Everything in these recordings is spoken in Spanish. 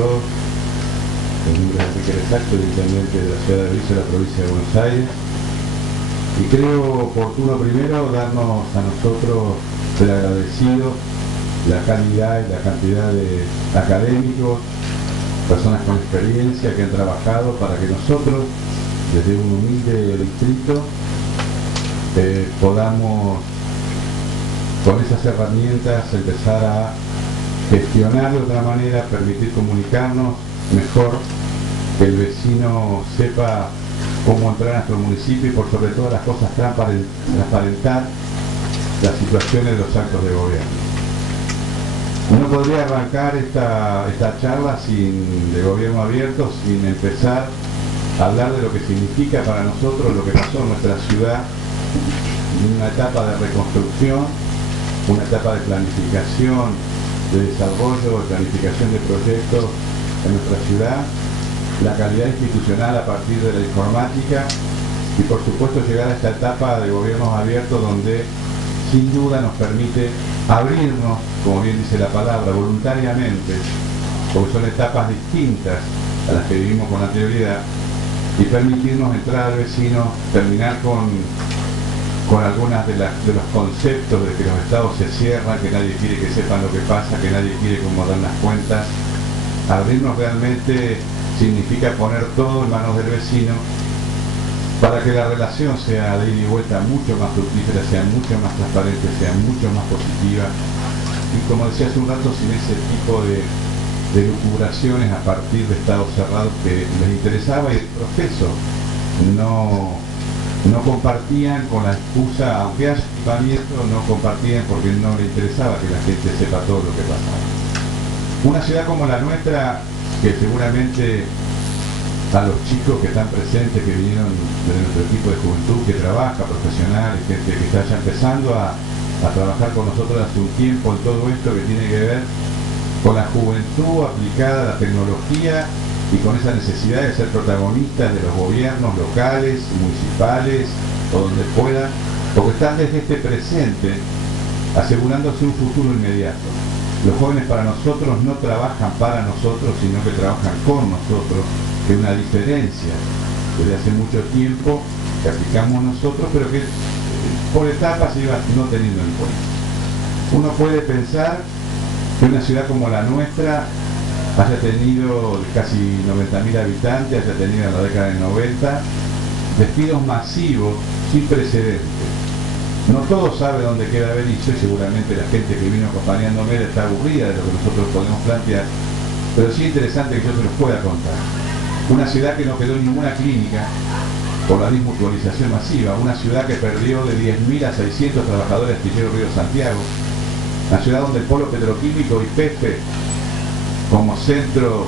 todos. Mi nombre es Enrique Lesac, intendente de la ciudad de Berizo, de la provincia de Buenos Aires. Y creo oportuno primero darnos a nosotros el agradecido la calidad y la cantidad de académicos, personas con experiencia que han trabajado para que nosotros, desde un humilde distrito, podamos con esas herramientas empezar a gestionar de otra manera, permitir comunicarnos mejor, que el vecino sepa cómo entrar a nuestro municipio y por sobre todas las cosas transparentar las situaciones de los actos de gobierno. No podría arrancar esta charla de gobierno abierto sin empezar a hablar de lo que significa para nosotros lo que pasó en nuestra ciudad, una etapa de reconstrucción, una etapa de planificación, de desarrollo, de planificación de proyectos en nuestra ciudad, la calidad institucional a partir de la informática y por supuesto llegar a esta etapa de gobiernos abiertos donde sin duda nos permite abrirnos, como bien dice la palabra, voluntariamente, porque son etapas distintas a las que vivimos con anterioridad, y permitirnos entrar al vecino, terminar con algunas de los conceptos de que los estados se cierran, que nadie quiere que sepan lo que pasa, que nadie quiere cómo dan las cuentas. Abrirnos realmente significa poner todo en manos del vecino para que la relación sea de ida y vuelta mucho más fructífera, sea mucho más transparente, sea mucho más positiva. Y como decía hace un rato, sin ese tipo de lucubraciones a partir de estados cerrados que les interesaba y el proceso no compartían con la excusa, aunque haya equipamiento, no compartían porque no les interesaba que la gente sepa todo lo que pasaba. Una ciudad como la nuestra, que seguramente a los chicos que están presentes, que vinieron de nuestro equipo de juventud, que trabaja, profesionales, gente que está ya empezando a trabajar con nosotros hace un tiempo en todo esto que tiene que ver con la juventud aplicada a la tecnología y con esa necesidad de ser protagonistas de los gobiernos locales, municipales o donde puedan, porque están desde este presente asegurándose un futuro inmediato. Los jóvenes para nosotros no trabajan para nosotros, sino que trabajan con nosotros, que es una diferencia desde hace mucho tiempo que aplicamos nosotros, pero que por etapas se iba no teniendo en cuenta. Uno puede pensar que una ciudad como la nuestra haya tenido casi 90.000 habitantes, haya tenido en la década del 90 despidos masivos sin precedentes. No todos saben dónde queda Berizo y seguramente la gente que vino acompañándome está aburrida de lo que nosotros podemos plantear, pero sí es interesante que yo se los pueda contar. Una ciudad que no quedó en ninguna clínica por la desmutualización masiva, una ciudad que perdió de 10.000 a 600 trabajadores astilleros Río Santiago, una ciudad donde el polo petroquímico y Pepe como centro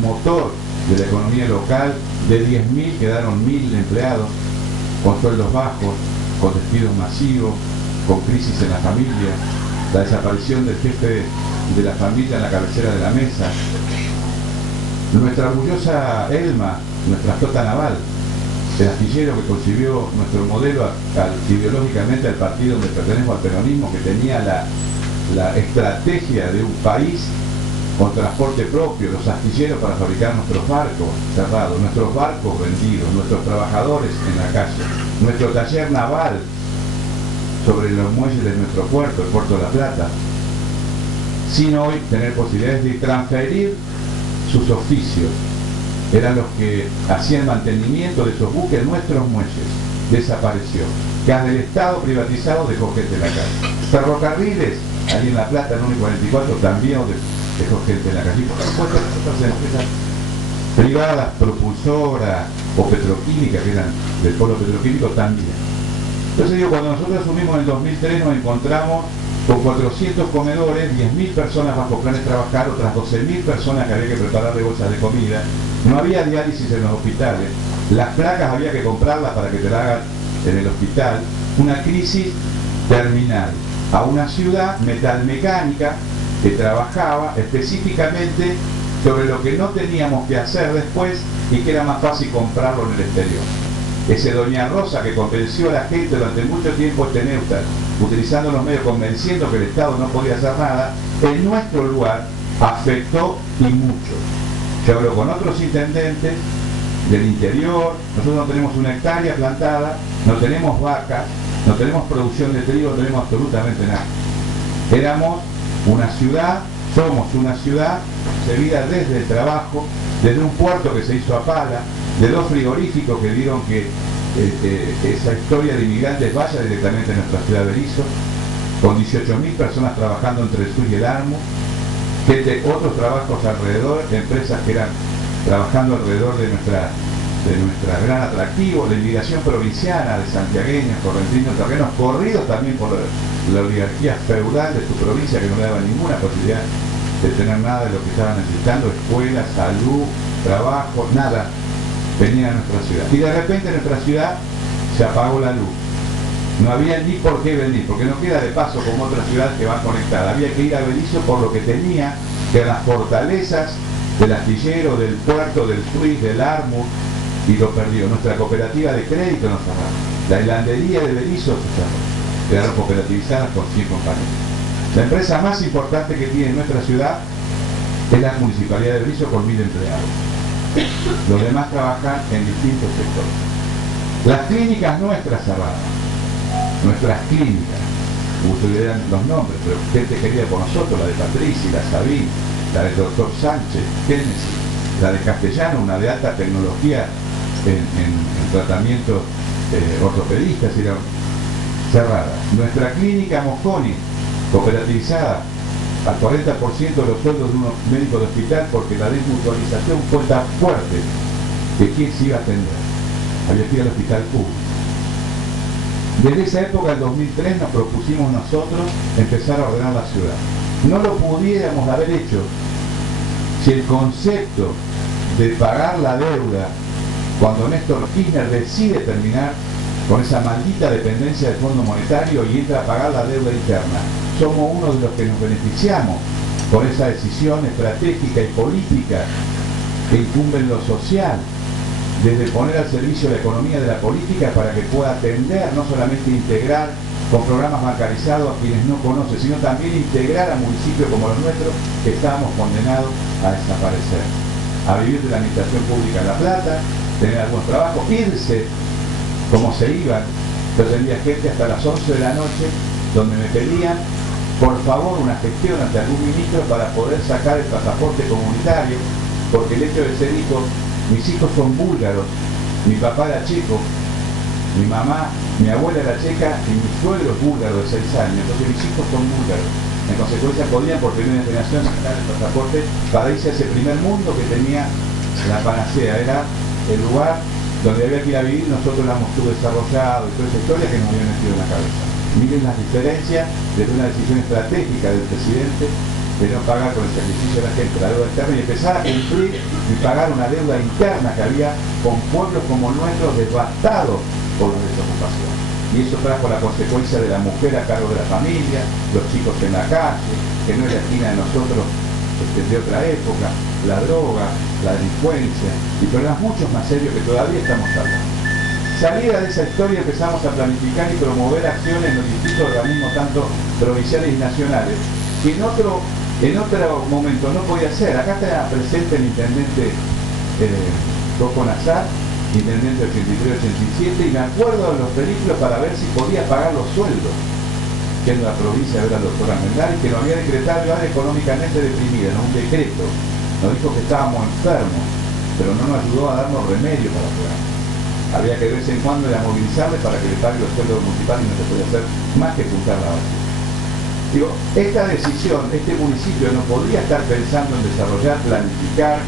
motor de la economía local, de 10.000 quedaron 1.000 empleados, con sueldos bajos, con despidos masivos, con crisis en la familia, la desaparición del jefe de la familia en la cabecera de la mesa. Nuestra orgullosa ELMA, nuestra flota naval, el astillero que concibió nuestro modelo ideológicamente al partido donde pertenecemos al peronismo, que tenía la estrategia de un país con transporte propio, los astilleros para fabricar nuestros barcos cerrados, nuestros barcos vendidos, nuestros trabajadores en la calle, nuestro taller naval sobre los muelles de nuestro puerto, el puerto de La Plata, sin hoy tener posibilidades de transferir sus oficios. Eran los que hacían mantenimiento de esos buques, nuestros muelles. Desapareció. Gas del Estado privatizado dejó gente en la calle. Ferrocarriles, ahí en La Plata, en 1 y 44, también dejó gente en la calle. Y por supuesto, las otras empresas privadas, propulsoras o petroquímicas, que eran del polo petroquímico, también. Entonces digo, cuando nosotros asumimos en el 2003 nos encontramos con 400 comedores, 10.000 personas bajo plan de trabajar, otras 12.000 personas que había que preparar de bolsas de comida. No había diálisis en los hospitales, las placas había que comprarlas para que te la hagan en el hospital. Una crisis terminal a una ciudad metalmecánica que trabajaba específicamente sobre lo que no teníamos que hacer después y que era más fácil comprarlo en el exterior. Ese Doña Rosa que convenció a la gente durante mucho tiempo este Neustar, utilizando los medios, convenciendo que el Estado no podía hacer nada, en nuestro lugar afectó y mucho. Yo hablo con otros intendentes del interior, nosotros no tenemos una hectárea plantada, no tenemos vacas, no tenemos producción de trigo, no tenemos absolutamente nada. Éramos una ciudad, somos una ciudad servida desde el trabajo, desde un puerto que se hizo a pala, de 2 frigoríficos que dieron que esa historia de inmigrantes vaya directamente a nuestra ciudad de Berisso, con 18.000 personas trabajando entre el sur y el Armo, otros trabajos alrededor, empresas que eran trabajando alrededor de nuestra gran atractivo, la inmigración provinciana de santiagueños, correntinos, terrenos corridos también por la oligarquía feudal de su provincia, que no le daba ninguna posibilidad de tener nada de lo que estaban necesitando, escuela, salud, trabajo, nada, venían a nuestra ciudad. Y de repente en nuestra ciudad se apagó la luz. No había ni por qué venir, porque no queda de paso como otras ciudades que van conectadas. Había que ir a Berisso por lo que tenía, que eran las fortalezas del astillero, del puerto, del Suiz, del Armo, y lo perdió. Nuestra cooperativa de crédito nos cerró. La helandería de Berisso se cerró. Quedaron cooperativizadas con 100 compañías. La empresa más importante que tiene nuestra ciudad es la Municipalidad de Berisso con 1000 empleados. Los demás trabajan en distintos sectores. Las clínicas nuestras cerradas. Nuestras clínicas, ustedes dan los nombres, pero gente querida por nosotros, la de Patricia, la Sabine, la del doctor Sánchez, Kennedy, la de Castellano, una de alta tecnología en tratamiento ortopedista, cerrada. Nuestra clínica Mosconi, cooperativizada al 40% de los sueldos de unos médicos de hospital, porque la desmutualización fue tan fuerte que quién se iba a atender. Había que ir al hospital público. Desde esa época, el 2003, nos propusimos nosotros empezar a ordenar la ciudad. No lo pudiéramos haber hecho si el concepto de pagar la deuda, cuando Néstor Kirchner decide terminar con esa maldita dependencia del Fondo Monetario y entra a pagar la deuda interna, somos uno de los que nos beneficiamos por esa decisión estratégica y política que incumbe en lo social, desde poner al servicio la economía de la política para que pueda atender, no solamente integrar con programas bancarizados a quienes no conocen, sino también integrar a municipios como los nuestros que estábamos condenados a desaparecer, a vivir de la administración pública en La Plata, tener algunos trabajos, irse como se iban. Yo tenía gente hasta las 11 de la noche donde me pedían por favor una gestión ante algún ministro para poder sacar el pasaporte comunitario, porque el hecho de ser hijo, mis hijos son búlgaros, mi papá era checo, mi mamá, mi abuela era checa y mi suegro es búlgaro de 6 años, entonces mis hijos son búlgaros. En consecuencia podían por primera generación sacar el pasaporte para irse a ese primer mundo que tenía la panacea, era el lugar donde había que ir a vivir. Nosotros éramos subdesarrollados y toda esa historia que nos habían metido en la cabeza. Miren las diferencias desde una decisión estratégica del presidente de no pagar con el sacrificio de la gente la deuda externa y empezar a cumplir y pagar una deuda interna que había con pueblos como el nuestro devastados por la desocupación. Y eso trajo la consecuencia de la mujer a cargo de la familia, los chicos en la calle, que no es la esquina de nosotros de otra época, la droga, la delincuencia y problemas muchos más serios que todavía estamos hablando. Salida de esa historia empezamos a planificar y promover acciones en los distintos organismos, tanto provinciales y nacionales, que en otro momento no podía ser. Acá está presente el intendente Coco Nazar, intendente 83-87, y me acuerdo de los películas para ver si podía pagar los sueldos, que en la provincia era el doctor Almendar, y que nos había decretado ya económicamente deprimida, en un decreto. Nos dijo que estábamos enfermos, pero no nos ayudó a darnos remedio para poder. Había que de vez en cuando ir a movilizarle para que le pague los sueldos municipales y no se podía hacer más que juntar la base. Digo, esta decisión, este municipio no podría estar pensando en desarrollar, planificar,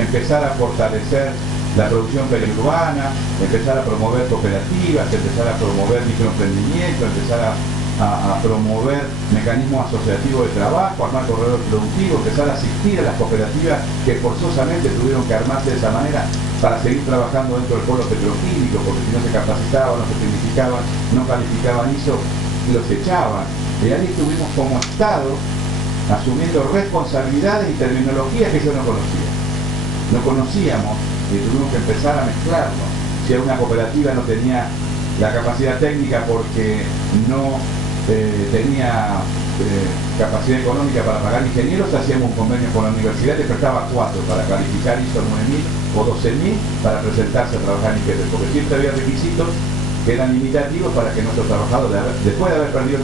empezar a fortalecer la producción periurbana, empezar a promover cooperativas, empezar a promover microemprendimiento, empezar a promover mecanismos asociativos de trabajo, armar corredores productivos, empezar a asistir a las cooperativas que forzosamente tuvieron que armarse de esa manera para seguir trabajando dentro del polo petroquímico, porque si no se capacitaban, no se certificaban, no calificaban ISO, los echaban. Y ahí estuvimos como Estado asumiendo responsabilidades y terminologías que yo no conocía. No conocíamos y tuvimos que empezar a mezclarnos. Si una cooperativa no tenía la capacidad técnica porque no tenía capacidad económica para pagar ingenieros, hacíamos un convenio con la universidad, le prestaba 4 para calificar, ISO 9000 o 12000 para presentarse a trabajar en IGT, porque siempre había requisitos que eran limitativos para que nuestros trabajadores, después de haber perdido